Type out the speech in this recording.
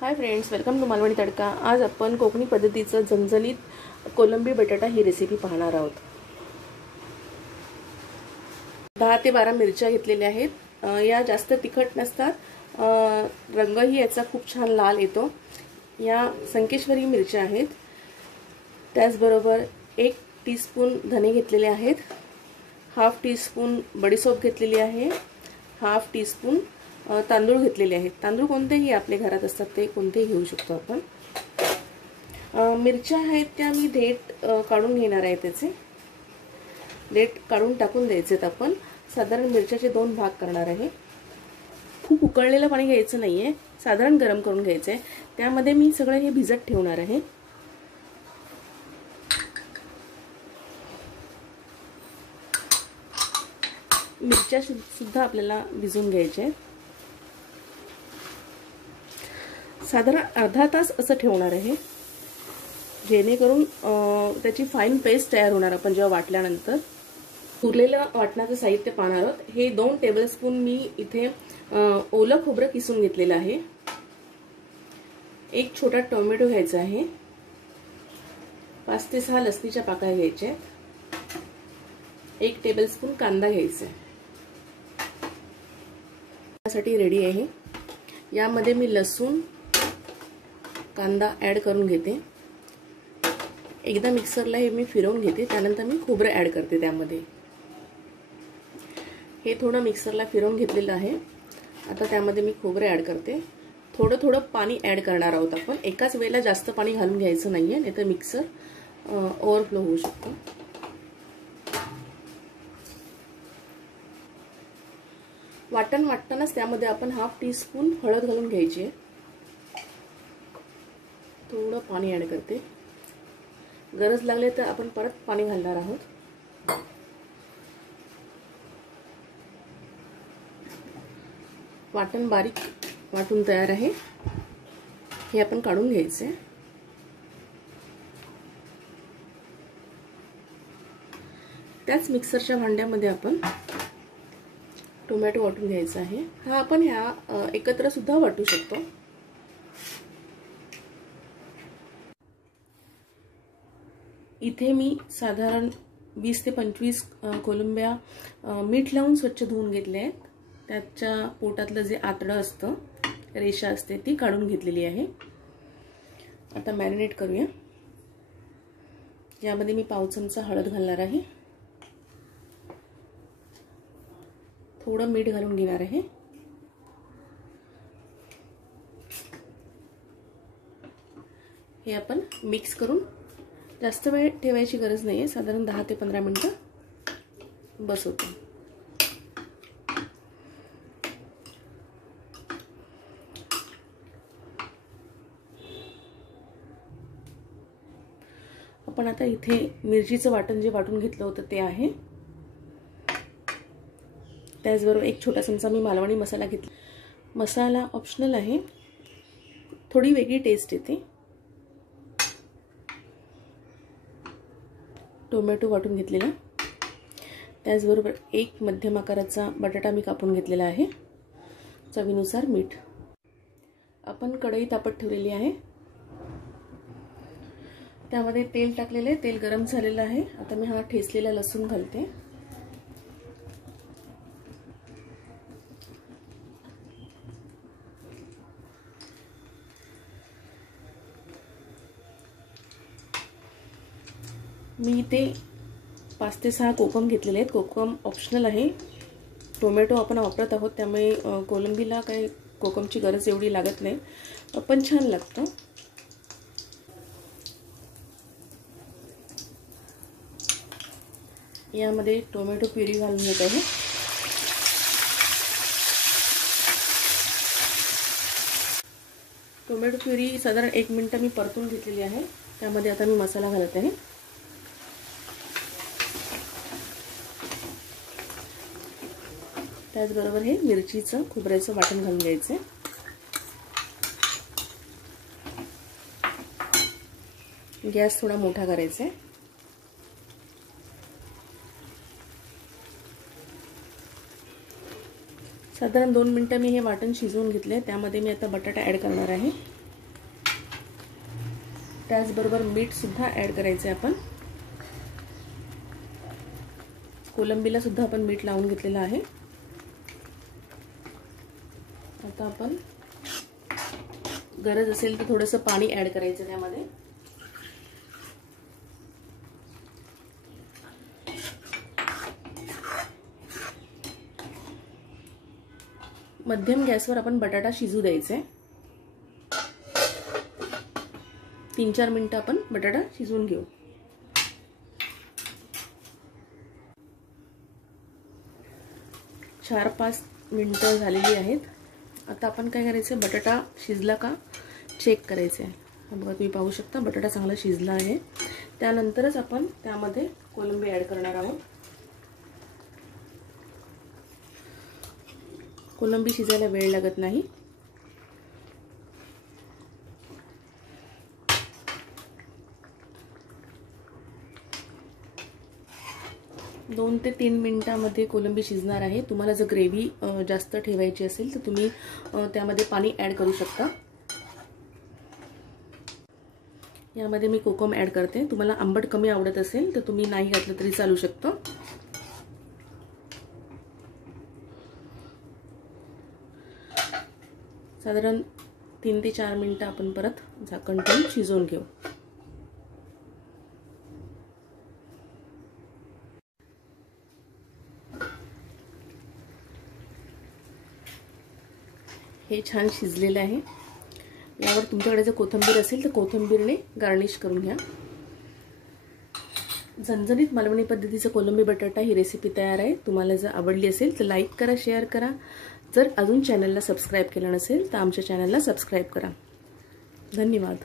High friends, welcome to Malvani Tadka. आज आपण कोकणी पद्धतीचं झणझणीत कोलंबी बटाटा ही रेसिपी पाहणार आहोत। 10 ते 12 मिरच्या घेतलेल्या आहेत। या जास्त तिखट नसतात, रंगही याचा खूप छान लाल येतो। या संकेश्वरी मिरच्या आहेत। त्याचबरोबर 1 टीस्पून धने घेतलेले आहेत, हाफ टीस्पून बडीशेप घेतलेली आहे, हाफ टीस्पून तांदूळ घेतलेले आहेत। तांदूळ कोणतेही आपल्या घरात असतात ते कोणतेही घेऊ शकतो आपण। मिरच्या आहेत त्या मी देठ काढून घेणार आहे। त्याचे देठ काढून टाकून द्यायचेत आपण। साधारण मिरच्याचे 2 भाग करणार आहे। खूप उकळलेलं पाणी घ्यायचं नाहीये, साधारण गरम करून घ्यायचंय। त्यामध्ये मी सगळं हे भिजत ठेवणार आहे। मिरच्या सुद्धा आपल्याला भिजवून घ्यायचे आहेत। साधारण अर्धा तास असं ठेवणार आहे, जेणेकरून त्याची फाईन पेस्ट तयार होणार। आपण जेव्हा वाटल्यानंतर उरलेलं वाटण्याचं साहित्य पाहणार आहोत। हे 2 टेबलस्पून मी इथे ओलं खोबरं किसून घेतलेलं आहे। 1 छोटा टोमॅटो घ्यायचा आहे। 5 ते 6 लसणीच्या पाकळ्या घ्यायच्या आहेत। 1 टेबलस्पून कांदा घ्यायचा आहे। यासाठी रेडी आहे। यामध्ये मी लसूण कांदा ऍड करून घेते। एकदा मिक्सरला हे मी फिरवून घेते, त्यानंतर मी खोबरं ऍड करते त्यामध्ये। हे थोडं मिक्सरला फिरवून घेतलेलं आहे। आता त्यामध्ये मी खोबरं ऍड करते। थोडं थोडं पाणी ऍड करणार आहोत आपण। एकाच वेळेला जास्त पाणी घालून घ्यायचं नाहीये, नाहीतर मिक्सर ओव्हरफ्लो होऊ शकतो। वाटण वाटतानाच त्यामध्ये आपण हाफ टीस्पून हळद घालून घ्यायची आहे। थोडं पाणी ऍड करते, गरज लागले तर आपण परत पाणी घालणार आहोत। वाटण बारीक वाटून तयार आहे। हे आपण काढून घ्यायचे। त्याच मिक्सरच्या भांड्यामध्ये आपण टोमॅटो वाटून घ्यायचा आहे। हा आपण एकत्र सुद्धा वाटू शकतो। इथे मी साधारण 20 ते 25 कोलंब्या मीठ लावून स्वच्छ धुवून घेतले आहेत। त्याच्या पोटातलं जे आतडं असतं, रेषा असते, ती काढून घेतलेली आहे। आता मॅरिनेट करूया। यामध्ये मी पाव चमचा हळद घालणार आहे, थोडं मीठ घालून घेणार आहे। हे आपण मिक्स करून जास्त वेळ ठेवायची गरज नाहीये, साधारण 10 ते 15 मिनिटं बस होतं। आपण आता इथे मिरचीचं वाटण जे वाटून घेतलं होतं ते आहे। त्याचबरोबर 1 छोटा चमचा मी मालवणी मसाला घेतला। मसाला ऑप्शनल आहे, थोडी वेगळी टेस्ट येते। टोमॅटो वाटून घेतलेला, त्याचबरोबर 1 मध्यम आकाराचा बटाटा मी कापून घेतलेला आहे। चवीनुसार मीठ। आपण कढई तापत ठेवलेली आहे, त्यामध्ये तेल टाकलेले, तेल गरम झालेलं आहे। आता मी हा ठेचलेला लसूण घालते। मी इथे 5 ते 6 कोकम घेतलेले आहेत। कोकम ऑप्शनल आहे, टोमॅटो आपण वापरत आहोत, त्यामुळे कोलंबीला काही कोकमची गरज एवढी लागत नाही, पण छान लागतं। यामध्ये टोमॅटो प्युरी घालून घेत आहे। टोमॅटो प्युरी साधारण 1 मिनिट मी परतून घेतलेली आहे। त्यामध्ये आता मी मसाला घालत आहे। त्याचबरोबर हे मिरचीचं खोबऱ्याचं वाटण घालून घ्यायचं। गॅस थोडा मोठा करायचा आहे। साधारण 2 मिनिटं मी हे वाटण शिजवून घेतले। त्यामध्ये मी आता बटाटा ऍड करणार आहे। त्याचबरोबर मीठ सुद्धा ॲड करायचं आहे आपण. कोलंबीला सुद्धा आपण मीठ लावून घेतलेलं आहे. आता आपण गरज असेल तर थोडंसं पाणी ॲड करायचं त्यामध्ये. मध्यम गॅसवर आपण बटाटा शिजू द्यायचा आहे. 3-4 मिनिटं आपण बटाटा शिजवून घेऊ. चार 5 मिनिटं झालेली आहेत. आता आपण काय करायचं, बटाटा शिजला का चेक करायचं आहे. बघा तुम्ही पाहू शकता बटाटा चांगला शिजला आहे. त्यानंतरच आपण त्यामध्ये कोलंबी ॲड करणार आहोत. कोलंबी शिजायला वेळ लागत नाही. 2 ते 3 मिनिटांमध्ये कोलंबी शिजणार आहे. तुम्हाला जर ग्रेव्ही जास्त ठेवायची असेल तर तुम्ही त्यामध्ये पाणी ॲड करू शकता. यामध्ये मी कोकम ॲड करते. तुम्हाला आंबट कमी आवडत असेल तर तुम्ही नाही घातलं तरी चालू शकतं. साधारण 3 ते 4 मिनिटं आपण परत झाकण ठेवून शिजवून घेऊ. हे छान शिजलेलं आहे. यावर तुमच्याकडे जर कोथिंबीर असेल तर कोथिंबीरने गार्निश करून घ्या. झणझणीत मालवणी पद्धतीचा कोलंबी बटाटा ही रेसिपी तयार आहे. तुम्हाला जर आवडली असेल तर लाईक करा, शेअर करा. जर अजून चॅनलला सबस्क्राईब केलं नसेल तर आमच्या चॅनलला सबस्क्राईब करा. धन्यवाद.